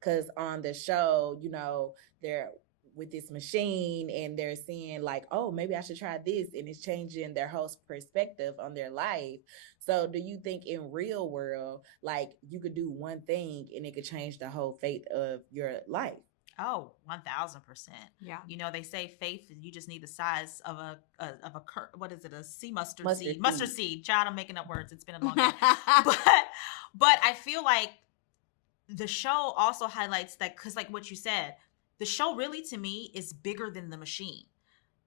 because on the show, they're with this machine and they're seeing like, oh, maybe I should try this, and it's changing their whole perspective on their life. So do you think in real world, like you could do one thing and it could change the whole fate of your life? Oh, 1000%. Yeah. They say faith, you just need the size of what is it? A sea mustard Mustard seed. Mustard seed. seed. Child, I'm making up words. It's been a long day. but I feel like the show also highlights that, because like what you said, the show really to me is bigger than the machine.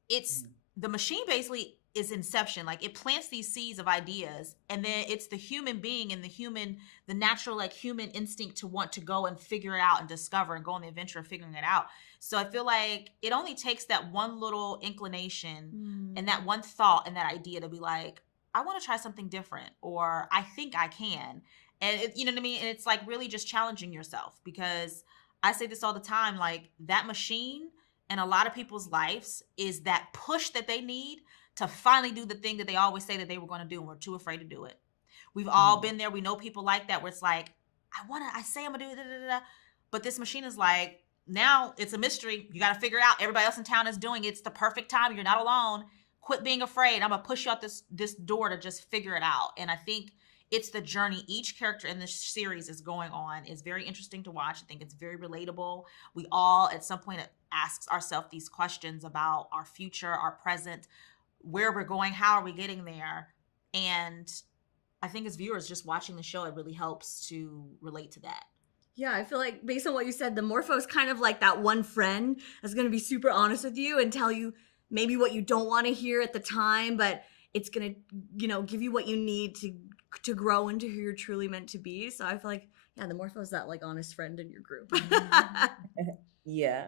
It's the machine basically is inception. Like it plants these seeds of ideas, and then it's the human being and the natural like human instinct to want to go and figure it out and discover and go on the adventure of figuring it out. So I feel like it only takes that one little inclination and that one thought and that idea to be like, I want to try something different, or I think I can. And you know what I mean? And it's like really just challenging yourself, because I say this all the time, like that machine in a lot of people's lives is that push that they need to finally do the thing that they always say that they were going to do and we're too afraid to do it. We've all been there. We know people like that, where it's like, I say I'm gonna do it, but this machine is like, now it's a mystery. You got to figure it out. Everybody else in town is doing it. It's the perfect time. You're not alone. Quit being afraid. I'm gonna push you out this door to just figure it out. And I think it's the journey each character in this series is going on is very interesting to watch. I think it's very relatable. We all at some point ask ourselves these questions about our future, our present, where we're going, how are we getting there? And I think as viewers just watching the show, it really helps to relate to that. Yeah, I feel like based on what you said, the Morpho's kind of like that one friend that's going to be super honest with you and tell you maybe what you don't want to hear at the time, but it's going to, give you what you need to grow into who you're truly meant to be. So I feel like, yeah, the Morpho's that like honest friend in your group. Yeah.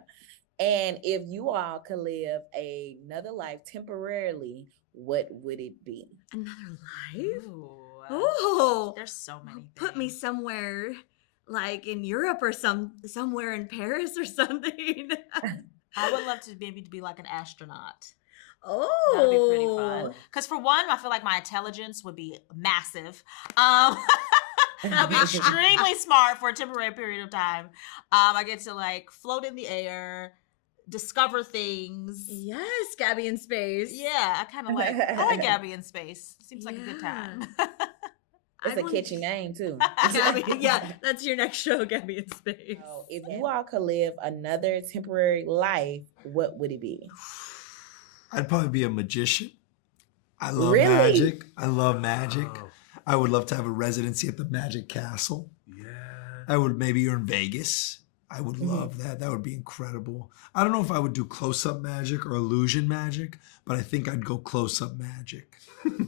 And if you all could live another life temporarily, what would it be? Another life? Ooh. Oh, There's so many things. Put me somewhere like in Europe or somewhere in Paris or something. I would love to maybe be like an astronaut. Oh, that'd be pretty fun. Because for one, I feel like my intelligence would be massive. I'll be extremely smart for a temporary period of time. I get to like float in the air, discover things. Yes, Gabby in space. Yeah, I like Gabby in space. Seems like a good time. It's a catchy name too. Gabby, yeah, that's your next show, Gabby in space. So if you all could live another temporary life, what would it be? I'd probably be a magician. I love Really? magic. I love magic. I would love to have a residency at the Magic Castle. Yeah. I would maybe in Vegas. I would love that. That would be incredible. I don't know if I would do close-up magic or illusion magic, but I think I'd go close-up magic.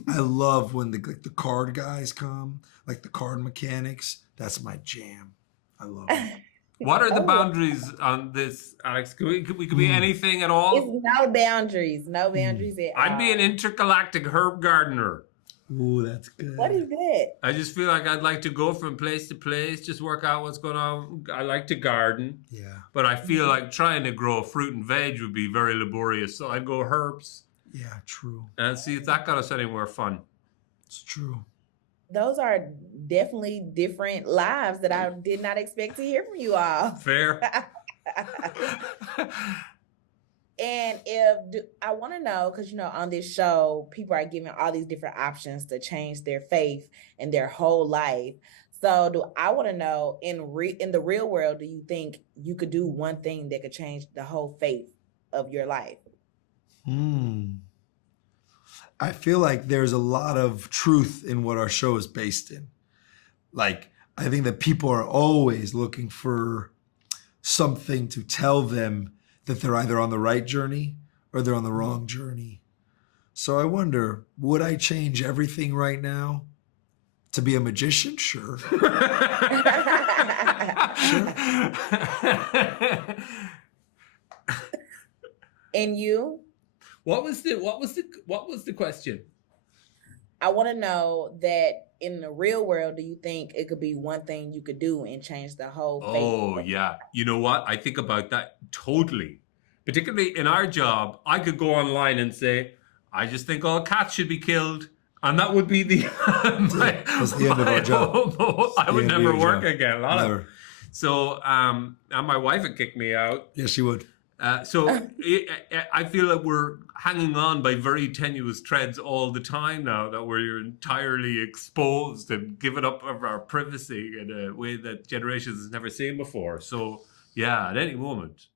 I love when the card guys come, like the card mechanics. That's my jam. I love it. What are the boundaries on this, Alex? We could be anything at all? It's no boundaries. No boundaries at all. I'd be an intergalactic herb gardener. Ooh, that's good. What is that? I just feel like I'd like to go from place to place, just work out what's going on. I like to garden. Yeah. But I feel like trying to grow fruit and veg would be very laborious. So I'd go herbs Yeah, true. and see if that got us anywhere fun. It's true. Those are definitely different lives that I did not expect to hear from you all. Fair. And I want to know, because on this show, people are giving all these different options to change their faith and their whole life. So I want to know, in the real world, do you think you could do one thing that could change the whole faith of your life? I feel like there's a lot of truth in what our show is based in. Like, I think that people are always looking for something to tell them that they're either on the right journey or they're on the wrong journey. So I wonder, would I change everything right now to be a magician? Sure. And you? What was the question? I want to know that in the real world, do you think it could be one thing you could do and change the whole faith? Oh, yeah. You know what? I think about that totally. Particularly in our job, I could go online and say, I just think all cats should be killed. And that would be that's the end of our job. I would never work again. Never. So, and my wife would kick me out. Yes, she would. I feel that we're hanging on by very tenuous threads all the time now, that we're entirely exposed and given up of our privacy in a way that generations has never seen before. So, yeah, at any moment.